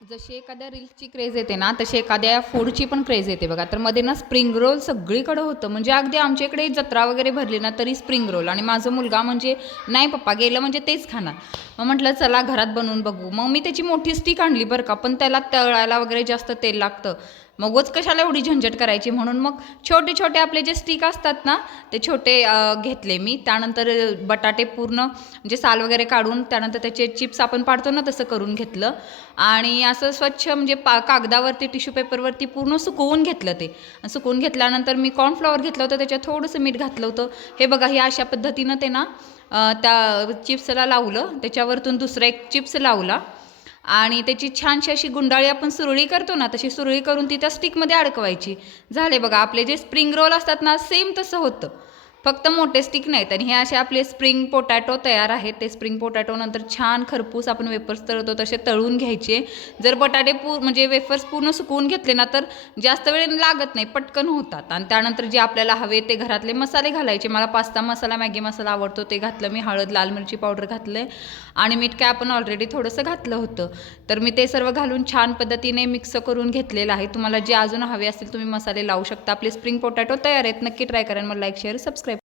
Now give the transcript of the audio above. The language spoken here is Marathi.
जशी एखाद्या रील्सची क्रेज येते ना, तशी एखाद्या फूडची पण क्रेज येते बघा. तर मध्ये ना स्प्रिंग रोल सगळीकडे होतं. म्हणजे अगदी आमच्या इकडे जत्रा वगैरे भरली ना, तरी स्प्रिंग रोल. आणि माझा मुलगा म्हणजे नाही पप्पा गेलं म्हणजे तेच खाणार. मग म्हटलं चला घरात बनवून बघू. मग मी त्याची मोठी स्टिक आणली बरं का, पण त्याला तळायला वगैरे जास्त तेल लागतं. मग उगाच कशाला एवढी झंझट करायची, म्हणून मग छोटे छोटे आपले जे स्टिक असतात ना, ते छोटे घेतले मी. त्यानंतर बटाटे पूर्ण म्हणजे साल वगैरे काढून त्यानंतर त्याचे चिप्स आपण पाडतो ना, तसं करून घेतलं. आणि असं स्वच्छ म्हणजे कागदावरती टिश्यू पेपरवरती पूर्ण सुकवून घेतलं ते. सुकवून घेतल्यानंतर मी कॉर्नफ्लॉवर घेतलं होतं, त्याच्यात थोडंसं मीठ घातलं होतं. हे बघा, हे अशा पद्धतीनं ते ना त्या चिप्सला लावलं. त्याच्यावरतून दुसरा एक चिप्स लावला आणि त्याची छानशी अशी गुंडाळी आपण सुरळी करतो ना, तशी सुरळी करून ती त्या स्टिकमध्ये अडकवायची. झाले बघा, आपले जे स्प्रिंग रोल असतात ना, सेम तसं होतं, फक्त मोठे स्टिक नाहीत. आणि हे असे आपले स्प्रिंग पोटॅटो तयार आहेत. ते स्प्रिंग पोटॅटो नंतर छान खरपूस आपण वेफर्स तळतो तसे तळून घ्यायचे. जर बटाटे म्हणजे वेफर्स पूर्ण सुकवून घेतले ना, तर जास्त वेळ लागत नाही, पटकन होतात. आणि त्यानंतर जे आपल्याला हवे ते घरातले मसाले घालायचे. मला पास्ता मसाला, मॅगी मसाला आवडतो, ते घातलं मी. हळद, लाल मिरची पावडर घातलं आणि मीठ काय आपण ऑलरेडी थोडंसं घातलं होतं. तर मी ते सर्व घालून छान पद्धतीने मिक्स करून घेतलेलं आहे. तुम्हाला जे अजून हवे असतील तुम्ही मसाले लावू शकता. आपले स्प्रिंग पोटॅटो तयार आहेत. नक्की ट्राय करा. मला लाईक, शेअर, सबस्क्राईब.